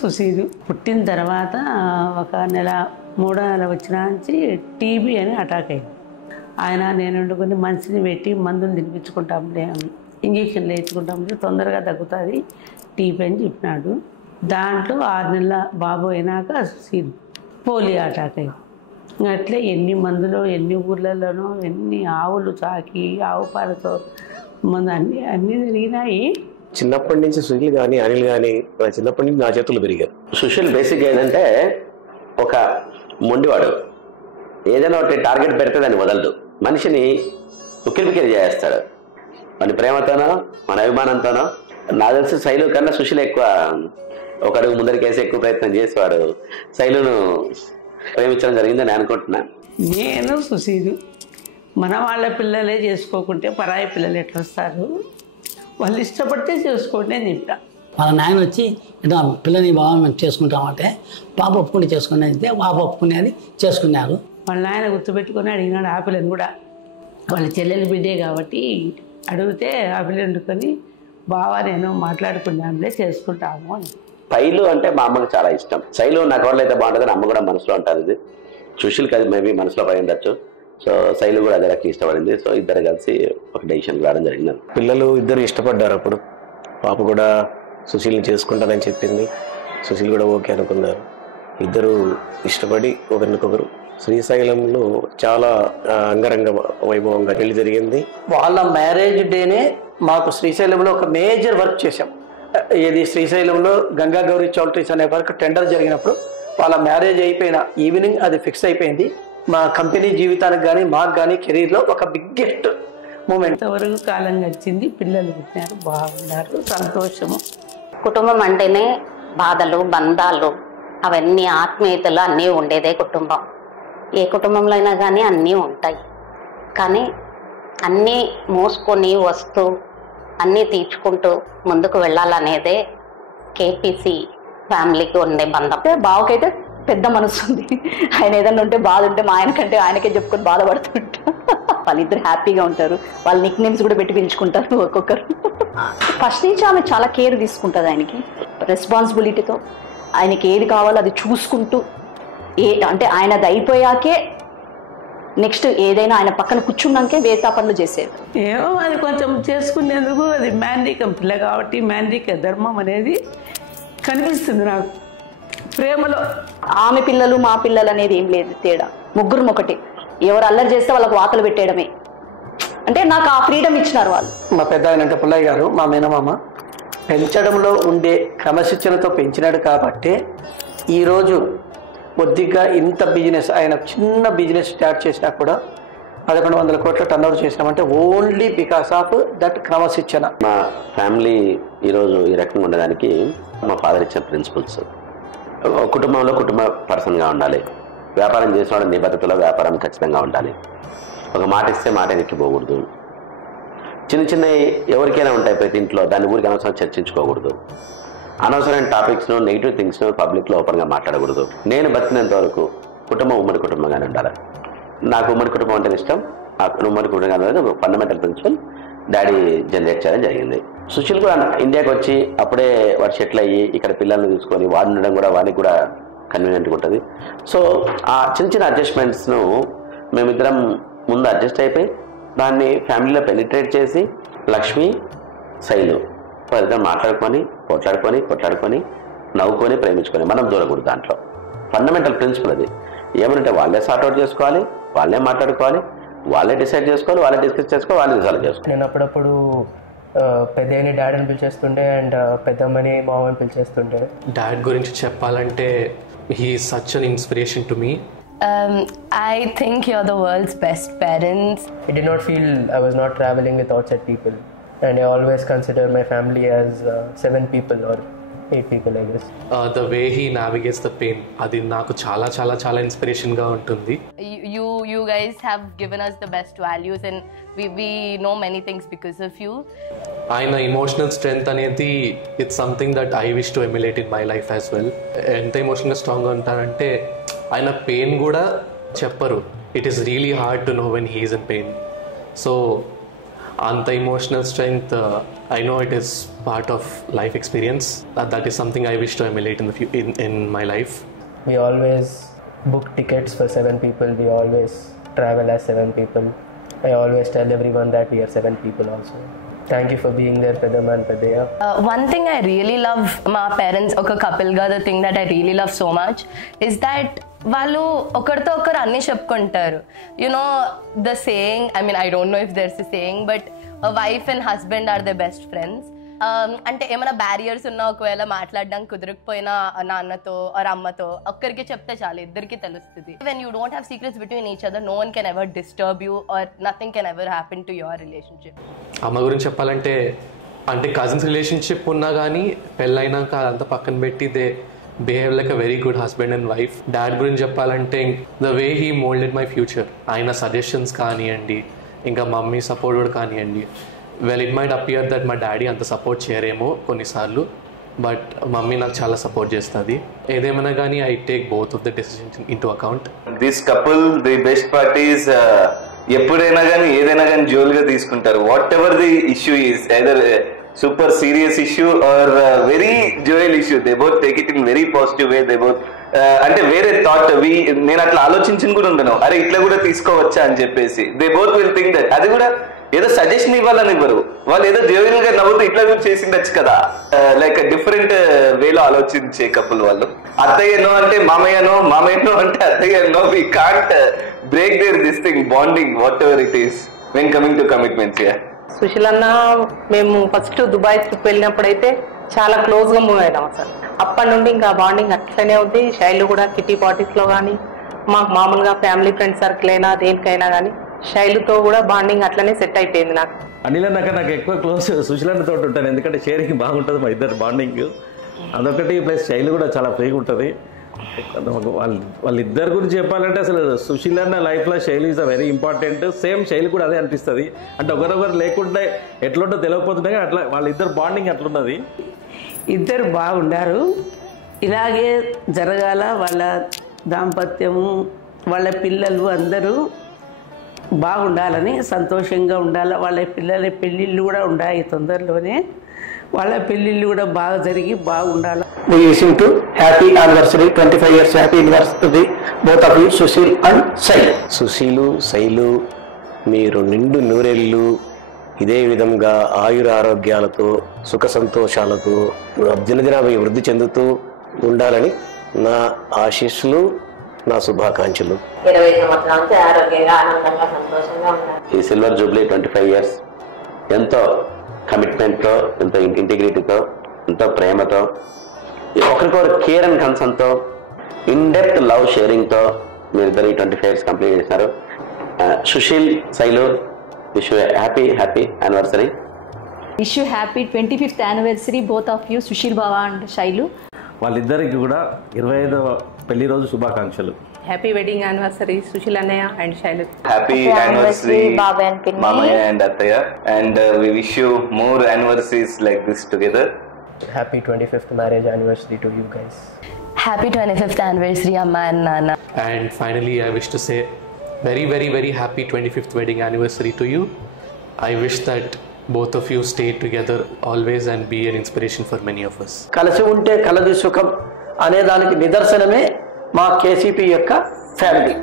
సుశీలు పుట్టిన తర్వాత ఒక నెల మూడో నెల వచ్చిన నుంచి టీబీ అని అటాక్ అయింది. ఆయన నేను వండుకొని మనిషిని పెట్టి మందులు తినిపించుకుంటాంలే, ఇంజక్షన్లు వేయించుకుంటాంలే, తొందరగా తగ్గుతుంది టీబీ అని చెప్పినాడు. దాంట్లో 6 నెలల బాబు అయినాక సుశీలు పోలియో అటాక్ అయింది. అట్లే ఎన్ని మందులు ఎన్ని ఊర్లలోనో ఎన్ని ఆవులు చాకి ఆవు పాలతో మందు అన్నీ జరిగినాయి. చిన్నప్పటి నుంచి సుశీల్ కానీ అనిల్ కానీ చిన్నప్పటి నుంచి నా చేతులు పెరిగారు. సుశీల్ బేసిక్ ఏంటంటే ఒక మొండివాడు, ఏదైనా ఒకటి టార్గెట్ పెడితే దాన్ని వదలదు, మనిషిని ఉక్కిరిబిక్కిరి చేస్తాడు. మన ప్రేమతోనో మన అభిమానంతోనో. నాకు తెలిసి శైలు కన్నా సుశీల్ ఎక్కువ ఒక అడుగు ముందరికేసి ఎక్కువ ప్రయత్నం చేసేవాడు. శైలును ప్రేమించడం జరిగిందని అనుకుంటున్నా. నేను సుశీలు మన వాళ్ళ పిల్లలే చేసుకోకుంటే పరాయి పిల్లలు ఎట్లా వస్తారు, వాళ్ళు ఇష్టపడితే చేసుకోండి అని చెప్పా. వాళ్ళ నాయన వచ్చి ఏదో పిల్లని బాగా మేము చేసుకుంటామంటే పాప ఒప్పుకుని చేసుకుని అయితే పాప ఒప్పుకునేది చేసుకున్నారు. వాళ్ళ నాయన గుర్తుపెట్టుకొని అడిగినాడు ఆ పిల్లని కూడా. వాళ్ళ చెల్లెలు బిడ్డే కాబట్టి అడిగితే ఆ పిల్ల వండుకొని బావా నేను మాట్లాడుకున్నాంలే చేసుకుంటాము అని. శైలు అంటే మా అమ్మకి చాలా ఇష్టం. శైలు నాకు ఎవరైతే బాగుంటుందని అమ్మ కూడా మనసులో ఉంటుంది. ఇది సుశీల్కి అది మేబీ మనసులో పడి ఉండొచ్చు. సో శైలు కూడా అదే రకంగా ఇష్టపడింది. సో ఇద్దరు కలిసి ఒక డెసిషన్కి రావడం జరిగింది. పిల్లలు ఇద్దరు ఇష్టపడ్డారు. అప్పుడు పాప కూడా సుశీల్ని చేసుకుంటానని చెప్పింది. సుశీల్ కూడా ఓకే అనుకున్నారు. ఇద్దరు ఇష్టపడి ఒకరినొకరు శ్రీశైలంలో చాలా అంగరంగ వైభవంగా పెళ్లి జరిగింది. వాళ్ళ మ్యారేజ్ డేనే మాకు శ్రీశైలంలో ఒక మేజర్ వర్క్ చేశాం. ఇది శ్రీశైలంలో గంగా గౌరీ చౌల్ట్రీస్ అనే వర్క్ టెండర్ జరిగినప్పుడు వాళ్ళ మ్యారేజ్ అయిపోయిన ఈవినింగ్ అది ఫిక్స్ అయిపోయింది. మా కంపెనీ జీవితానికి కానీ మాకు కానీ కెరీర్లో ఒక బిగ్గెస్ట్ మూమెంట్. ఇంతవరకు కాలం గడిచింది, పిల్లలు పుట్టినారు, బాగున్నారు, సంతోషము. కుటుంబం అంటేనే బాధలు బంధాలు అవన్నీ ఆత్మీయతలు అన్నీ ఉండేదే కుటుంబం. ఏ కుటుంబంలో అయినా కానీ అన్నీ ఉంటాయి. కానీ అన్నీ మోసుకొని వస్తూ అన్నీ తీర్చుకుంటూ ముందుకు వెళ్ళాలనేదే కేపీసీ ఫ్యామిలీకి ఉండే బంధం. బావకైతే పెద్ద మనసు ఉంది. ఆయన ఏదన్నా ఉంటే బాధ ఉంటే మా ఆయనకంటే ఆయనకే చెప్పుకొని బాధపడుతుంటా. వాళ్ళిద్దరు హ్యాపీగా ఉంటారు. వాళ్ళ నిక్ నేమ్స్ కూడా పెట్టి పిలుచుకుంటారు ఒక్కొక్కరు. ఫస్ట్ నుంచి ఆమె చాలా కేర్ తీసుకుంటుంది ఆయనకి, రెస్పాన్సిబిలిటీతో. ఆయనకి ఏది కావాలో అది చూసుకుంటూ అంటే ఆయనది అయిపోయాకే నెక్స్ట్ ఏదైనా ఆయన పక్కన కూర్చున్నాకే వేతా పనులు చేసేది. ఏమో అది కొంచెం చేసుకునేందుకు అది మ్యాండ్రికం పిల్ల కాబట్టి మ్యాండ్రిక ధర్మం అనేది కనిపిస్తుంది నాకు ప్రేమలో. ఆమె పిల్లలు మా పిల్లలు అనేది ఏం లేదు తేడా, ముగ్గురు ఒకటి. ఎవరు అల్లరి చేస్తే వాళ్ళకు వాతలు పెట్టేయడమే. అంటే నాకు ఆ ఫ్రీడమ్ ఇచ్చినారు వాళ్ళు. మా పెద్ద ఆయన అంటే పుల్లయ్య గారు, మా మేనమామ, పెంచడంలో ఉండే క్రమశిక్షణతో పెంచినాడు కాబట్టి ఈరోజు కొద్దిగా ఇంత బిజినెస్, ఆయన చిన్న బిజినెస్ స్టార్ట్ చేసినా కూడా 1100 కోట్ల టర్న్ ఓవర్ చేసినామంటే ఓన్లీ బికాస్ ఆఫ్ దట్ క్రమశిక్షణ. మా ఫ్యామిలీ ఈరోజు ఈ రకంగా ఉండడానికి మా ఫాదర్ ఇచ్చిన ప్రిన్సిపల్స్. కుటుంబంలో కుటుంబ పర్సన్గా ఉండాలి. వ్యాపారం చేసిన నిబద్ధతలో వ్యాపారం ఖచ్చితంగా ఉండాలి. ఒక మాట ఇస్తే మాట ఎక్కిపోకూడదు. చిన్న చిన్న ఎవరికైనా ఉంటాయి ప్రతి ఇంట్లో, దాని ఊరికి అనవసరం చర్చించుకోకూడదు. అనవసరమైన టాపిక్స్ను నెగిటివ్ థింగ్స్ను పబ్లిక్లో ఓపెన్గా మాట్లాడకూడదు. నేను బతికినంత వరకు కుటుంబం ఉమ్మడి కుటుంబంగానే ఉండాలి. నాకు ఉమ్మడి కుటుంబం అంటే ఇష్టం. ఉమ్మడి కుటుంబం అనేది ఒక ఫండమెంటల్ ప్రిన్సిపల్ డాడీ జనరేట్ చేయడం జరిగింది. సుశీల్ కూడా ఇండియాకి వచ్చి అప్పుడే వాడు సెటిల్ అయ్యి ఇక్కడ పిల్లల్ని తీసుకొని వాడు ఉండడం కూడా వాడికి కూడా కన్వీనియంట్గా ఉంటుంది. సో ఆ చిన్న చిన్న అడ్జస్ట్మెంట్స్ను మేమిద్దరం ముందు అడ్జస్ట్ అయిపోయి దాన్ని ఫ్యామిలీలో పెనిట్రేట్ చేసి లక్ష్మి శైలు వారిద్దరం మాట్లాడుకొని కొట్లాడుకొని నవ్వుకొని ప్రేమించుకొని మనం దూరకూడదు. దాంట్లో ఫండమెంటల్ ప్రిన్సిపల్ అది. ఏమంటే వాళ్ళే సార్ట్అవుట్ చేసుకోవాలి, వాళ్ళే మాట్లాడుకోవాలి, వాళ్ళే డిసైడ్ చేసుకోవాలి, వాళ్ళే డిస్కస్ చేసుకోవాలి, వాళ్ళే రిజాల్వ్ చేసుకోవాలి. నేను అప్పుడప్పుడు పెద్దయ్యని డాడీ అని పిలిచేస్తుండే అండ్ పెద్దమ్మని మామ అని పిలిచేస్తుండే. డాడ్ గురించి చెప్పాలంటే he is such an inspiration to me. I think you're the world's best parents. I did not feel I was not traveling with outside people, and I always consider my family as 7 people or 8 people, I guess. The way he navigates the pain, అది నాకు చాలా చాలా చాలా ఇన్స్పిరేషన్గా ఉంటుంది. You guys have given us the best values and we know many things because of you. ఆయన emotional strength అనేది it's something that I wish to emulate in my life as well. ఎంత ఎమోషనల్గా స్ట్రాంగ్గా ఉంటారంటే ఆయన పెయిన్ కూడా చెప్పరు. It is really hard to know when he is in pain. So అంత emotional strength I know it is part of life experience. That is something I wish to emulate in my life. We always book tickets for 7 people. We always travel as 7 people. I always tell everyone that we are 7 people also. Thank you for being there, Pedama and Pedaya. One thing I really love my parents, oka couple ga, the thing that I really love so much is that వాళ్ళు ఒకరితో ఒకరు అన్నీ చెప్పుకుంటారు. You know the saying, I mean I don't know if there's a saying, but a wife and husband are the best friends. అంటే ఏమైనా barriers ఉన్నా ఒకవేళ మాట్లాడడానికి కుదరకపోయినా నాన్నతో ఆర్ అమ్మతో ఒక్కరికి చెప్తే చాలు, ఇద్దరికి తెలుస్తుంది. When you don't have secrets between each other, no one can ever disturb you or nothing can ever happen to your relationship. అమ్మ గురించి చెప్పాలంటే అంటే కజిన్స్ రిలేషన్షిప్ ఉన్నా కానీ పెళ్ళైనాక అదంతా పక్కన పెట్టి they behave like a very good husband and wife. Dad గురించి చెప్పాలంటే the way he moulded my future, ఆయన సజెషన్స్ కానివ్వండి, ఇంకా మమ్మీ సపోర్ట్ కూడా కానివ్వండి. Well it might appear that మా డాడీ అంత సపోర్ట్ చేయరేమో కొన్నిసార్లు, బట్ మమ్మీ నాకు చాలా సపోర్ట్ చేస్తుంది. ఏదేమైనా కానీ I take both of the decisions in to account. This couple the best part is ఎప్పుడైనా కానీ ఏదైనా కానీ జోల్గా తీసుకుంటారు. What ever the issue is, either super serious issue or very Joel issue, they both take it in very positive way. They both అంటే వేరే thought నేను అట్లా ఆలోచించిన కూడా ఉండను, అరే ఇట్లా కూడా తీసుకోవచ్చా అని చెప్పేసి. They both will think that. అది కూడా ఏదో సజెషన్ ఇవ్వాలని ఇవ్వరు, వాళ్ళు ఏదో జోవియల్ గా నవ్వుతూ ఇట్లా కూడా చేసిండొచ్చు కదా, లైక్ డిఫరెంట్ వేలో ఆలోచించే కపుల్ వాళ్ళు. అత్తయ్యనో అంటే మామయ్యనో, మామయ్యనో అంటే అత్తయ్యనో. We can't break there this thing bonding whatever it is when coming to commitments. Sushil అన్న మేము ఫస్ట్ దుబాయ్ ట్రిప్ వెళ్ళినప్పుడైతే చాలా క్లోజ్ గా మూవ్ అయినాం అసలు. అప్పటి నుండి ఇంకా బాండింగ్ అట్లనే ఉంది. శైలు కూడా కిటీ పార్టీస్ లో కానీ, మాకు మామూలుగా ఫ్యామిలీ ఫ్రెండ్ సర్కిల్ అయినా దేనికైనా కానీ శైలుతో కూడా బాండింగ్ అట్లనే సెట్ అయిపోయింది. నాకు అనిల్ అన్నాక నాకు ఎక్కువ క్లోజ్ సుశీలన్న తోటి ఉంటాను, ఎందుకంటే షేరింగ్ బాగుంటుంది మా ఇద్దరు బాండింగ్. అదొకటి ప్లస్ శైలు కూడా చాలా ఫ్రీగా ఉంటుంది. వాళ్ళిద్దరి గురించి చెప్పాలంటే అసలు సుశీల్ అన్న లైఫ్లో Shailu is a very important. Same Shailu కూడా అదే అనిపిస్తుంది. అంటే ఒకరొకరు లేకుండా ఎట్లుంటో తెలియకపోతుంటే అట్లా వాళ్ళిద్దరు బాండింగ్ అట్లున్నది. ఇద్దరు బాగుండారు, ఇలాగే జరగాల. వాళ్ళ దాంపత్యము, వాళ్ళ పిల్లలు అందరూ బాగుండాలని, సంతోషంగా ఉండాలి. వాళ్ళ పిల్లల పెళ్ళిళ్ళు కూడా ఉన్నాయి తొందరలోనే, వాళ్ళ పెళ్ళిళ్ళు కూడా బాగా జరిగి బాగుండాలి. We wishing to happy anniversary, 25 years happy anniversary both of you, Sushil and Sailu. సుశీలు, Shailu మీరు నిండు నూరేళ్ళు ఇదే విధంగా ఆయుర ఆరోగ్యాలతో సుఖ సంతోషాలతో దినదిన వృద్ధి చెందుతూ ఉండాలని నా ఆశీస్సులు, నా శుభాకాంక్షలు. 20 సంవత్సరాల నుంచి ఆరోగ్యంగా ఆనందంగా సంతోషంగా ఉన్నారు. ఈ సిల్వర్ జూబ్లీ 25 years ఎంతో కమిట్మెంట్తో, ఎంతో ఇంటిగ్రిటీతో, ఎంతో ప్రేమతో, ఒకరికొకరు కేర్ అండ్ కన్సర్న్తో, ఇన్ డెప్త్ లవ్ షేరింగ్తో మీరిద్దరు ఈ 25 years కంప్లీట్ చేశారు. Sushil, Shailu, wish you happy anniversary. Wish you happy 25th anniversary both of you, Sushil బావా అండ్ శైలు. వాళ్ళిద్దరికి కూడా 25వ పెళ్లి రోజు శుభాకాంక్షలు. హ్యాపీ వెడ్డింగ్ యానివర్సరీ సుశీల్ అన్నయ్య అండ్ శైలు. హ్యాపీ యానివర్సరీ మామయ్య అండ్ అత్తయ్య, and we wish you more anniversaries like this together. Happy 25th marriage anniversary to you guys. Happy 25th anniversary Amma and Nana. And finally I wish to say very very very happy 25th wedding anniversary to you. I wish that both of you stay together always and be an inspiration for many of us. కలిసి ఉంటే కలదు సుఖం అనే దానికి నిదర్శనమే మా KCP యొక్క family.